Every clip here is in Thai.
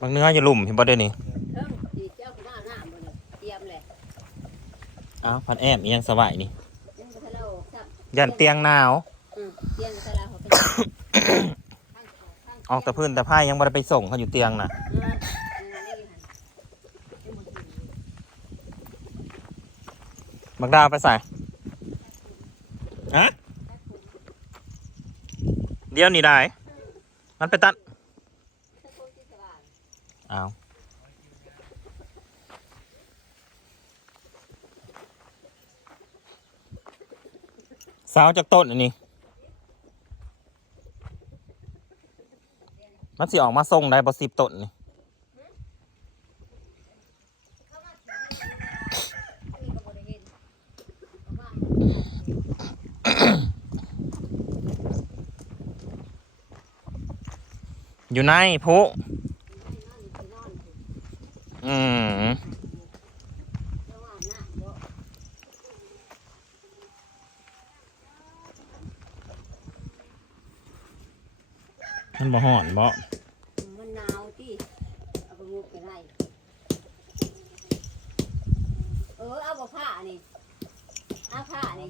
บางเนื้ออย่าลุ่มเห็นบ่ได้นี่เทิงดีเจ้าหน้าหน้าบ่เนี่ยเตรียมเลยอ้าวพัดแอมอีหยังสบายนี่ยังบ่ทันเอาซับยันเตียงหนาวอืมเตรียมสลาเขาเป็นข้างข้างออกแต่พื้นแต่ผ้ายังบ่ได้ไปส่งเขาอยู่เตียงน่ะ เออนั่นนี่หั่นเป็นหมดเลยบักดาวไปใส่ฮะเดี๋ยวนี่ได้ มันไปตัด ถ้าคนที่สบาย เอาสาวจากต้นอันนี้ มันสิออกมาส่งได้บ่สิบต้นนี่อามาอยู่ในพุ ให้นอนไปนอนสิ อืมเจ้าว่าหน้าบ่มันบ่ห่อนบ่มันหนาวที่เอาไปมุกไปไล่เออเอาบ่ผ้านี่เอาผ้านี่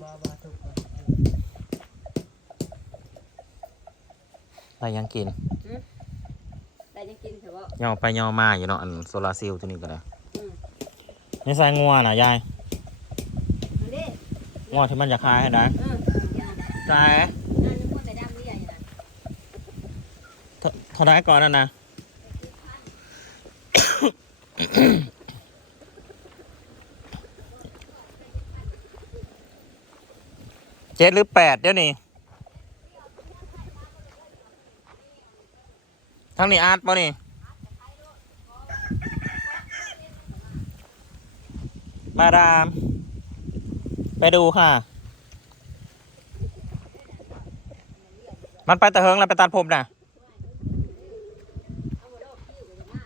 ไปยังกิน แต่ยังกินเถอะ ว่าย่อไปย่อมาอยู่เนาะอันโซลาร์เซลล์ตัวนี้ก็ได้อืมนี่ใส่งัวน่ะยายดูดิงัวที่มันจะคายให้ได้เอออย่างใช่นั่นนึกว่าไปดำนี่ใหญ่นะเท่าเท่าได้ก่อนนั่นนะเจ็ดหรือแปดเดี๋ยวนี้ทั้งนี้อาร์ตป่ะนี่ มาดาม ไปดูค่ะ มันไปตะเฮิงแล้วไปตัดผมนะเอาหัวโลกคิ้วไปหน้า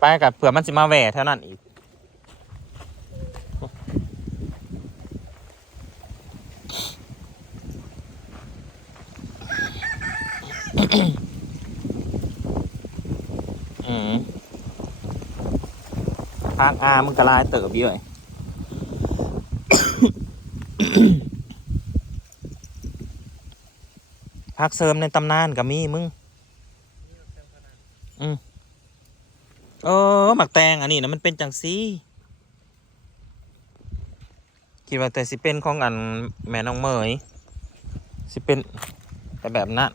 ไปกับเผื่อมันสิมาแหว่เท่านั้นอีกาคอามึงกระลายเติบเยอะพักเสริมในตำนานกับมีมึง อืมเออหมักแตงอันนี้นะมันเป็นจังซี่คิดว่าแต่สิเป็นของอันแม่น้องเมยสิเป็นแต่แบบนั้น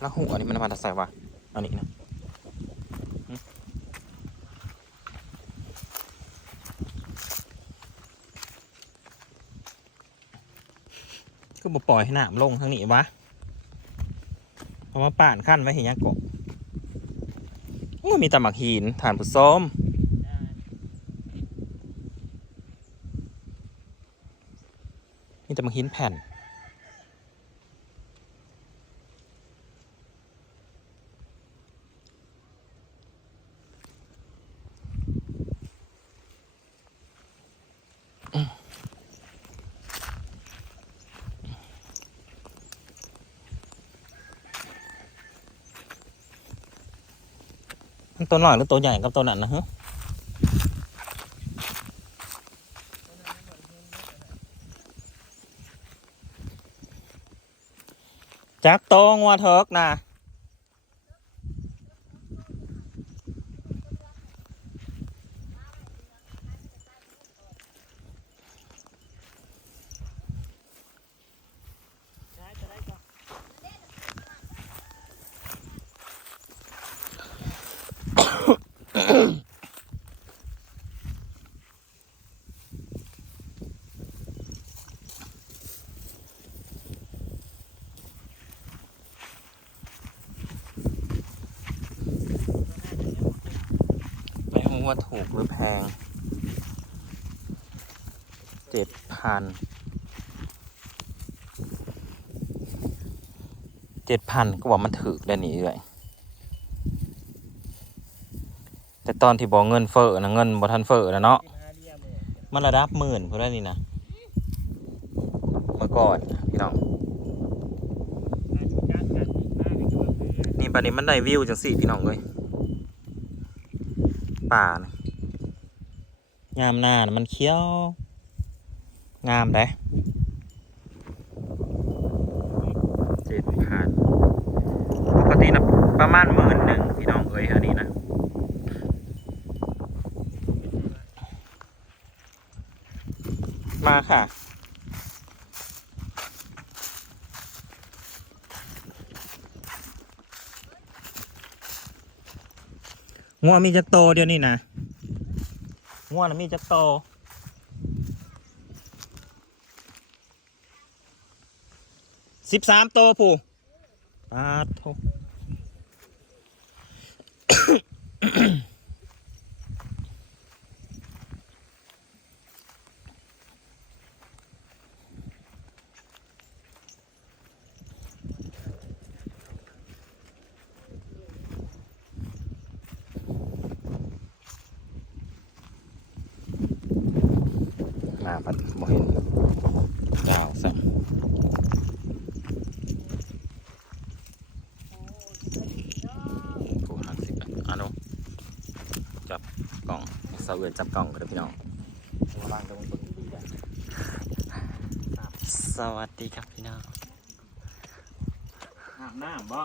แล้วหูอันนี้มันมาตัดใส่วะอันนี้นะ ก็บ่ปล่อยให้น้ำลงทางนี้วะเพราะว่าป่านขั้นไว้เห็นยังกบโอ้มีตะหมักหินฐานผุดส้มมีตะหมักหินแผ่น ตัวน้อยหรือตัวใหญ่กับตัวนั้นนะฮะจักโตงัวเถิกนะ ว่าถูกหรือแพงเจ็ดพันเจ็ดพันก็บอกมันถือได้หนีเลยแต่ตอนที่บอกเงินเฟ้อนะเงินบ่ทันเฟ้อนะเนาะมันระดับหมื่นพอได้นี่นะเมื่อก่อนพี่น้องนี่ปานนี้มันได้วิวจังสิพี่น้องเลย ป่านะยามหน้านะมันเขียว งามได้เจ็ดพันปกตินะประมาณหมื่นหนึ่งพี่น้องเอ้ยอันนี้นะมาค่ะ งัวมีจะโตเดียวนี่นะงัวนะมีจะโตสิบสามโตผู้ปาดโท มาปัดบ่เห็นดาวซะกูหักสิบอะนุจับกล่องเสาเอือนจับกล่องกันเด้อพี่น้องระวังตรงบึกดีๆนะสวัสดีครับพี่น้องอาบน้ำบ่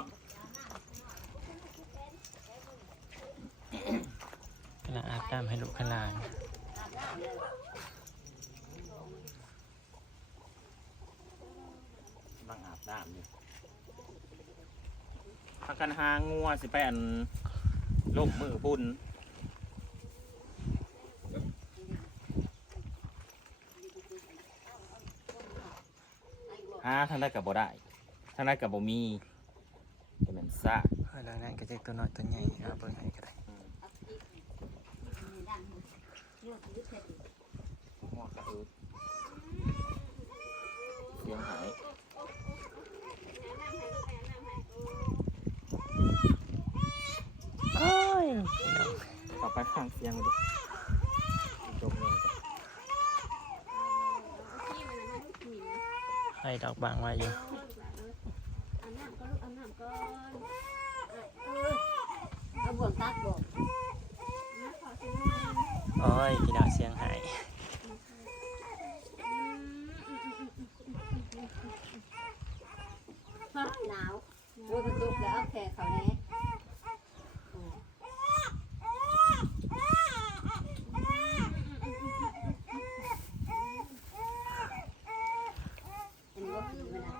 กำลังอาบน้ำให้ลูกขลาน บังอาบ น้ำอยู่พักกันหางัวสิไปอันล่มมือปุ่นหาทางได้กับบ่ได้ทางได้กับบ่มีจะเป็นซากเออแล้วนั่นก็จะตัวน้อยตัวใหญ่เอาเบิ่งให้ก็ได้ดังเลือกยึดเสร็จง่วงกระอืดเสียงหาย โอ้ยพี่น้อง ต่ อไปฟังเสียงมาดูจมเลยจ้ะให้ดอกบางไว้อยู่เอาบ่วงตักบ่โอ้ยพี่น้องเสียงหาย หนาวรถบรรทุกแล้วเอาแค่เขาแน่อันนี้ว่าคือมันนะ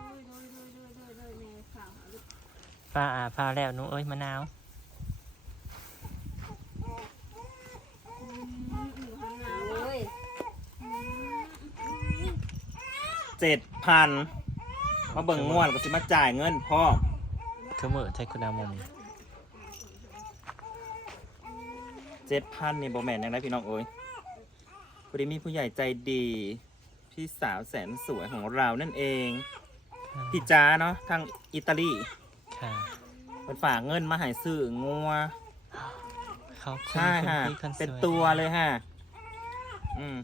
ป้าอาบพาแล้วหนูเอ้ยมะนาวโอ้ยเจ็ดพันมาเบิ่งง่วนก็สิมาจ่ายเงินพ่อคือมือไทยคุณามมเจ็ดพันนี่บ่แม่นยังไงพี่น้องเอ้ยพอดีมีผู้ใหญ่ใจดี พี่สาวแสนสวยของเรานั่นเอง พี่จ้าเนาะทางอิตาลีค่ะ เป็นฝากเงินมาให้ซื้องัวเขาคุณใช่ฮะคุณพี่คนสวยเป็นตัวเลยฮะอืม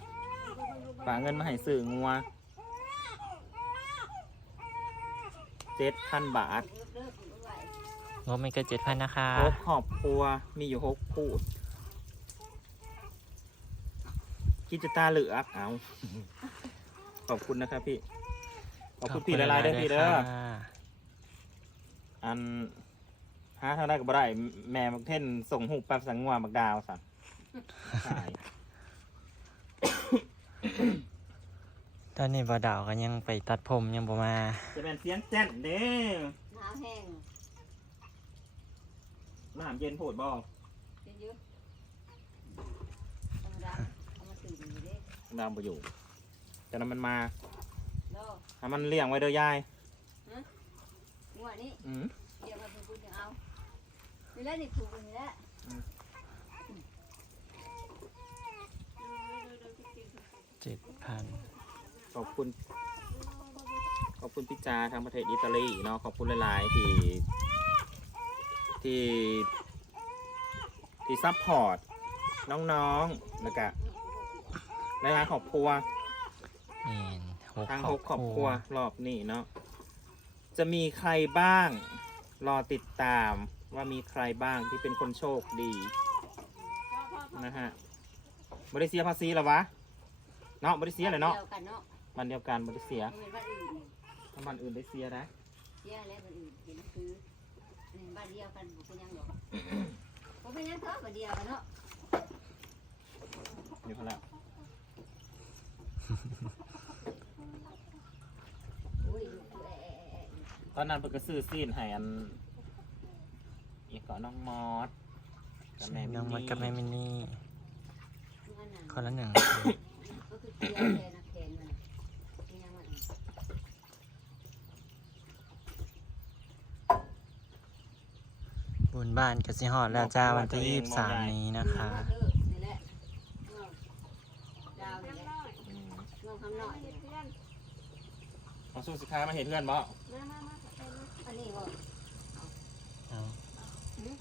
ฝากเงินมาให้ซื้องัวเจ็ดพันบาท งบไม่เกินเจ็ดพันนะคะ ครบครอบครัวมีอยู่หกคู่คิดจะตาเหลือกเอา ขอบคุณนะครับพี่ ขอบคุณพี่ละลายๆเด้อพี่เด้อค่ะ อัน หาทางได้กับบ่ได้ แม่มักเท่นส่งหูปแป๊บสังงวมักดาวสั่นขายตอนนี้บ่ดาวก็ยังไปตัดผมยังบ่มา จะเป็นเสียงแจ้นเด้หนาวแห้งน้ำเย็นโผดบ่เยอะธรรมดาเอามาตื่นอยู่ดิดาวบ่อยู่แต่นั้นมันมาโลถ้ามันเลี้ยงไว้เด้อยายงวดนี้อืมเดี๋ยวมาพูดถึงเอา นี่แหละนี่ผูกนี่แหละเจ็ดพันขอบคุณ ขอบคุณพี่จาทางประเทศอิตาลีเนาะขอบคุณหลาย ๆ ที่ที่ที่ซัพพอร์ตน้องๆแล้วก็หลายๆครอบครัวเอ็นกทางครหอบกครอบคครัรัววรอบนี้เนาะจะมีใครบ้างรอติดตาม ว่ามีใครบ้างที่เป็นคนโชคดีนะฮะบริเซียภาษีเหรอวะเนาะบริเซียเลยเนาะดียวกันเนาะมันเดียวกันบริเซียบ่แม่นบ้านอื่นถ้ามันอื่นได้เซียนะเสียแล้วบ้านอื่นเห็นคืออันนี้บ้านเดียวกันบ่เป็นหยังหรอกบ่เป็นหยังเถอะบ้านเดียวกันเนาะอยู่คนละโอ้ยลูกกูแอะแอะแอะแอะตอนนั้นเพิ่นก็ซื้อซีนให้อัน อีกก่อนน้องมอสกับแม่น้องมดกับแม่มินนี่อันนั้นคนละหนึ่งก็คือเสียเลยนะแขนมันเป็นหยังมันบุญบ้านกสิฮอดแล้วจ้าวันที่ยี่สิบสามนี้นะคะ นี่แหละดาวนี่แหละอืมน้องคำน้อยเนี่ยเอาสู้สิค้ามาเห็นเพื่อนบ่อันนี้บ่เอาโอ้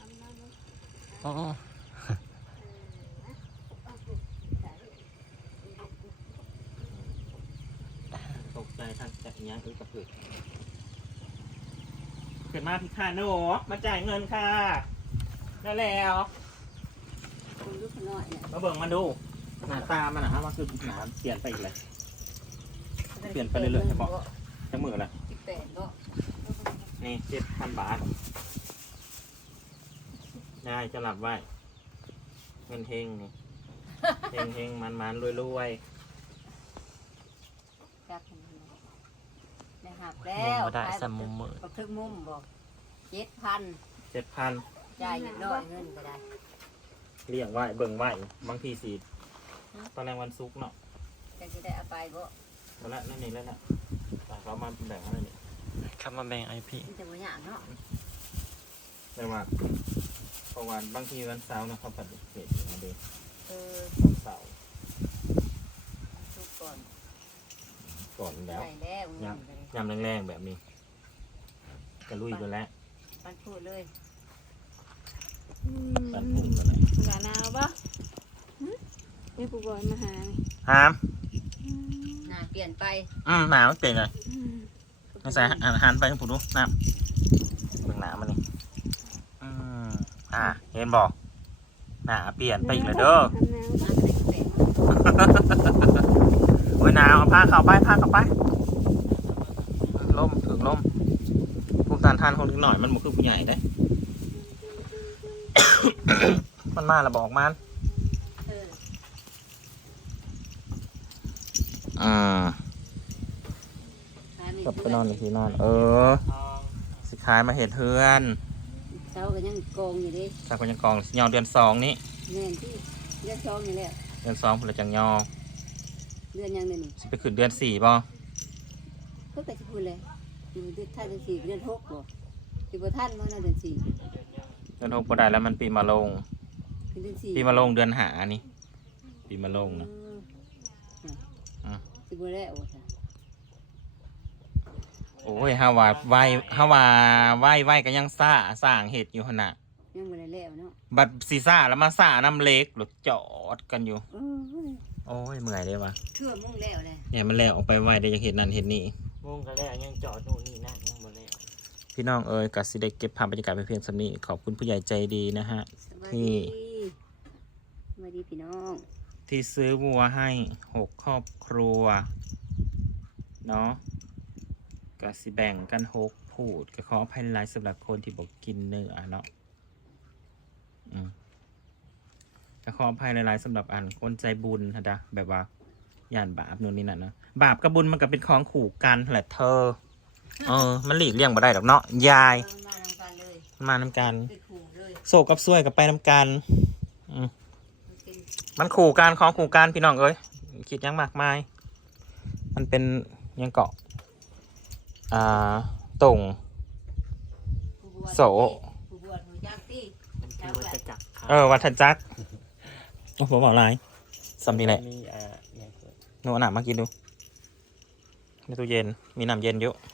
โอ้ตกใจท่านจะอิหยังอึกกระปึกเกิดมาพี่ค่าโนมาจ่ายเงินค่ะได้แล้วคนลูกน้อยเนี่ยมาเบิ่งมาดูหน้าตามันนะฮะว่าคือหนาเปลี่ยนไปอีกเลยเปลี่ยนไปเรื่อยๆใช่ปะจังมือละสิบแปดบ่นี่เจ็ดพันบาท ได้จะหลับไว้เงินเฮงนี่ เฮงเฮงมันมันรวยรวยจักให้มันได้หักมุแล้มวบ่ได้สามมุมมืด บักทึกมุมบ่เจ็ดพันเจ็ดพันจ่ายเงินน้อยเงินก็ได้เลี้ยงไว้เบิ่งไว้บางทีสีตอนแรกวันซุกร์เนาะจะสิได้เอาไปบ่มาละนั่นนี่แล้วนะแต่เขามาแบ่งให้นี่เข้ามาแบ่งไอพี่มันจะบ่ยากเนาะแต่ว่า เพราะวันบางทีวันเสาร์นะเขาปฏิเสธอยู่นะเด็กเออวันเสาร์ทุกก่อนก่อนแล้วได้แล้วเงินก็ได้ยำแรงๆแบบนี้กระลุยไปแล้วปันพูดเลยตัดผมกันเลยหลานาวปะไม่ผู้บอยมาหาไหมหามหน้าเปลี่ยนไป อืมหนาวเจ๋งเลยไม่ใส่อาหารไปให้ผมดูน้ำเบิ่งหนามันนี่อื มอ่าเห็นบอกหนาเปลี่ยนไปอีกเลยเด้อหน้าก็ได้แปลกโอ้ยหนาวเอาผ้าเข้าไปผ้าเข้าไปล่มถึงล่มภูมิต้านทานคนนิดหน่อยมันบ่คือผู้ใหญ่ได้มันมาแล้วบอกมันเอออ่าหาไม่กลับไปเพื่นอนในที่นอน เออ สิขายมาเห็ดเฮือน เช้าก็ยังโกงอยู่ดิจากคนยังกองสิยอเดือนสองนี้เงินที่เดือนสองนี่แหละเดือนสองผลจังยอเดือนยังเดือนนี่สิไปขึ้นเดือนสี่บ่เพิ่งแต่จะพูดเลยอยู่เดือนท่านเดือนสี่เดือนหกบ่ที่บ่ท่านบ่น่าเดือนสี่เดือนหกบ่ได้แล้วมันปีมาลงคือเดือนสี่ปีมาลงเดือนหานี่ปีมาลงนะเอออะ สิบ่ได้โอ้ค่ะ โอ้ยฮาว่าไหวฮาว่าไหวไหวก็ยังซ่าสร้างเห็ดอยู่ขนาดยังบ่ได้แล้วเนาะบัดซีซ่าแล้วมาซ่าน้ำเล็กหรือจอดกันอยู่ เออโอ้ยเมื่อยเลยว่ะเชื่อมุ่งแล้วเลยเนี่ยมันแล้วออกไปไหวได้ยังเห็ดนั่นเห็ดนี่วงกันแล้วยังจอดนู่นนี่นั่นยังบ่แล้วพี่น้องเอ๋ยกัสิได้เก็บภาพบรรยากาศไปเพียงสำนี้ขอบคุณผู้ใหญ่ใจดีนะฮะ สวัสนี่ดีสวัสดีพี่น้องที่ซื้อวัวให้หกครอบครัว เนาะ ก็สิแบ่งกันหกพูด ก็ขออภัยหลายสำหรับคนที่บอกกินเนื้อเนาะอืมก็ขออภัยหลายๆสำหรับอันคนใจบุญนะดะแบบว่าย่านบาปนู่นนี่นั่นเนาะบาปกับบุญมันก็เป็นของขู่กันแหละเธอ เออ มันหลีกเลี่ยงบ่ได้ดอกเนาะยายเออมาทำกันเลยมันมาน้ำกันไปขู่เลยโศกกับซวยกับไปน้ำกันอืมมันเป็นมันขู่การของขู่การพี่น้องเอ้ยคิดหยังมากมาย มันเป็นหยังเกาะ อ่าตรงผู้บวชโส ผู้บวชหนูจักตี้มันคือวัฏจักรครับเออ วัฒนจักรโอ้ผมบอกอะไรสำนีแหละมีเอ่ออย่างเกิดหนูเอาหนามากินดูในตู้เย็นมีน้ำเย็นอยู่เ